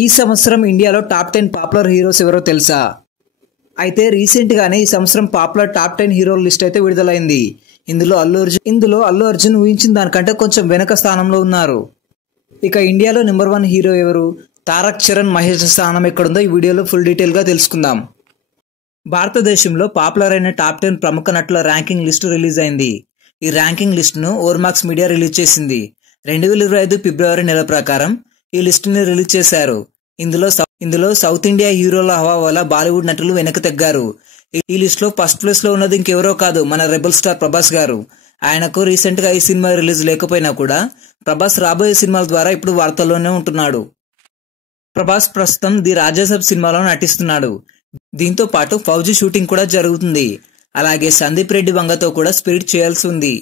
ఈ సంవత్సరం ఇండియాలో టాప్ 10 పాపులర్ హీరోస్ ఎవరో తెలుసా? అయితే రీసెంట్ గానే ఈ సంవత్సరం పాపులర్ టాప్ 10 హీరోల లిస్ట్ అయితే విడుదలైంది. ఇందులో అల్లు అర్జున్ ఊహించిన దానికంటే కొంచెం వెనక స్థానంలో ఉన్నారు. ఇక ఇండియాలో నెంబర్ 1 హీరో ఎవరు? తారక్ చరణ్ మహేష్ స్థానం ఎక్కడుందో ఈ వీడియోలో ఫుల్ డీటెయిల్ గా తెలుసుకుందాం. భారతదేశంలో పాపులర్ అయిన టాప్ 10 ప్రముఖ నటుల ర్యాంకింగ్ లిస్టు రిలీజ్ అయింది. ఈ ర్యాంకింగ్ లిస్టును ఓవర్మాక్స్ మీడియా రిలీజ్ చేసింది. 2025 ఫిబ్రవరి నెల ప్రకారం ఈ లిస్టుని రిలీజ్ చేశారు. ఇందులో సౌత్ ఇండియా హీరోల హవా వల్ల బాలీవుడ్ నటులు వెనక్కి తగ్గారు. ఈ లిస్ట్ లో ఫస్ట్ ప్లేస్ లో ఉన్నది ఇంకెవరో కాదు, మన రెబల్ స్టార్ ప్రభాస్ గారు. ఆయనకు రీసెంట్ గా ఈ సినిమా రిలీజ్ లేకపోయినా కూడా ప్రభాస్ రాబోయే సినిమాల ద్వారా ఇప్పుడు వార్తల్లోనే ఉంటున్నాడు. ప్రభాస్ ప్రస్తుతం ది రాజాసాబ్ సినిమాలో నటిస్తున్నాడు. దీంతో పాటు ఫౌజీ షూటింగ్ కూడా జరుగుతుంది. అలాగే సందీప్ రెడ్డి వంగతో కూడా స్పిరిట్ చేయాల్సి ఉంది.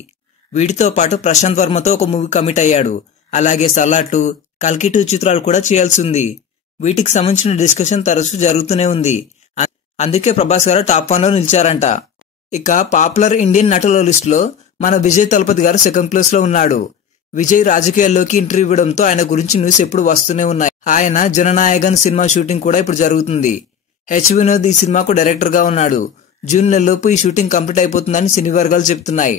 వీటితో పాటు ప్రశాంత్ వర్మతో ఒక మూవీ కమిట్ అయ్యాడు. అలాగే సలార్ 2, కల్కి 2 చిత్రాలు కూడా చేయాల్సి ఉంది. వీటికి సంబంధించిన డిస్కషన్ తరచూ జరుగుతూనే ఉంది. అందుకే ప్రభాస్ గారు టాప్ 1 లో నిలిచారంట. ఇక పాపులర్ ఇండియన్ నటుల లిస్ట్ లో మన విజయ్ తలపతి గారు సెకండ్ ప్లేస్ లో ఉన్నాడు. విజయ్ రాజకీయాల్లోకి ఎంట్రీ ఇవ్వడంతో ఆయన గురించి న్యూస్ ఎప్పుడు వస్తూనే ఉన్నాయి. ఆయన జననాయగన్ సినిమా షూటింగ్ కూడా ఇప్పుడు జరుగుతుంది. హెచ్ వినోద్ ఈ సినిమాకు డైరెక్టర్ గా ఉన్నాడు. జూన్ నెలలోపు ఈ షూటింగ్ కంప్లీట్ అయిపోతుందని సినీ వర్గాలు చెప్తున్నాయి.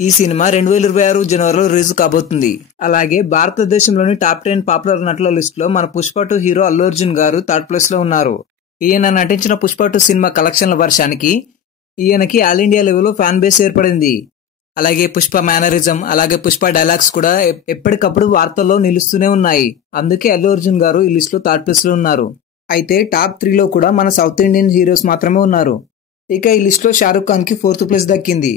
ఈ సినిమా 2026 జనవరిలో రిలీజ్ కాబోతుంది. అలాగే భారతదేశంలోని టాప్ 10 పాపులర్ నటుల లిస్ట్ లో మన పుష్ప 2 హీరో అల్లు అర్జున్ గారు థర్డ్ ప్లేస్ లో ఉన్నారు. ఈయన నటించిన పుష్ప 2 సినిమా కలెక్షన్ల వర్షానికి ఈయనకి ఆల్ ఇండియా లెవెల్లో ఫ్యాన్ బేస్ ఏర్పడింది. అలాగే పుష్ప మేనరిజం, అలాగే పుష్ప డైలాగ్స్ కూడా ఎప్పటికప్పుడు వార్తల్లో నిలుస్తూనే ఉన్నాయి. అందుకే అల్లు అర్జున్ గారు ఈ లిస్ట్ లో థర్డ్ ప్లేస్ లో ఉన్నారు. అయితే టాప్ 3 లో కూడా మన సౌత్ ఇండియన్ హీరోస్ మాత్రమే ఉన్నారు. ఇక ఈ లిస్ట్ లో షారుఖ్ ఖాన్ కి 4th ప్లేస్ దక్కింది.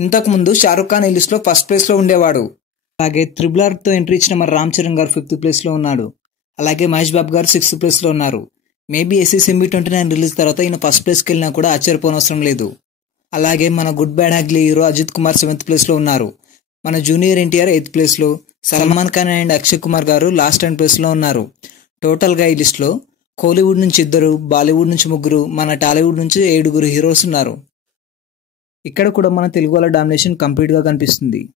ఇంతకు ముందు షారుఖ్ ఖాన్ ఈ లిస్ట్ లో ఫస్ట్ ప్లేస్ లో ఉండేవాడు. అలాగే త్రిబుల్ తో ఎంట్రీ ఇచ్చిన మన రామ్ చరణ్ గారు 5th ప్లేస్ లో ఉన్నాడు. అలాగే మహేష్ బాబు గారు 6th ప్లేస్ లో ఉన్నారు. మేబీ SSMB 29 రిలీజ్ తర్వాత ఈయన ఫస్ట్ ప్లేస్ కి వెళ్ళినా కూడా ఆశ్చర్యపోనవసరం లేదు. అలాగే మన good bad ugly hero Ajith Kumar 7th place లో ఉన్నారు. మన జూనియర్ ఎన్టీఆర్ 8th ప్లేస్ లో, సల్మాన్ ఖాన్ అండ్ అక్షయ్ కుమార్ గారు లాస్ట్ 10 ప్లేస్ లో ఉన్నారు. టోటల్ గా ఈ లిస్ట్ లో కోలీవుడ్ నుంచి 2, బాలీవుడ్ నుంచి 3, మన టాలీవుడ్ నుంచి 7 హీరోస్ ఉన్నారు. ఇక్కడ కూడా మన తెలుగు వాళ్ళ డామినేషన్ కంప్లీట్ గా కనిపిస్తుంది.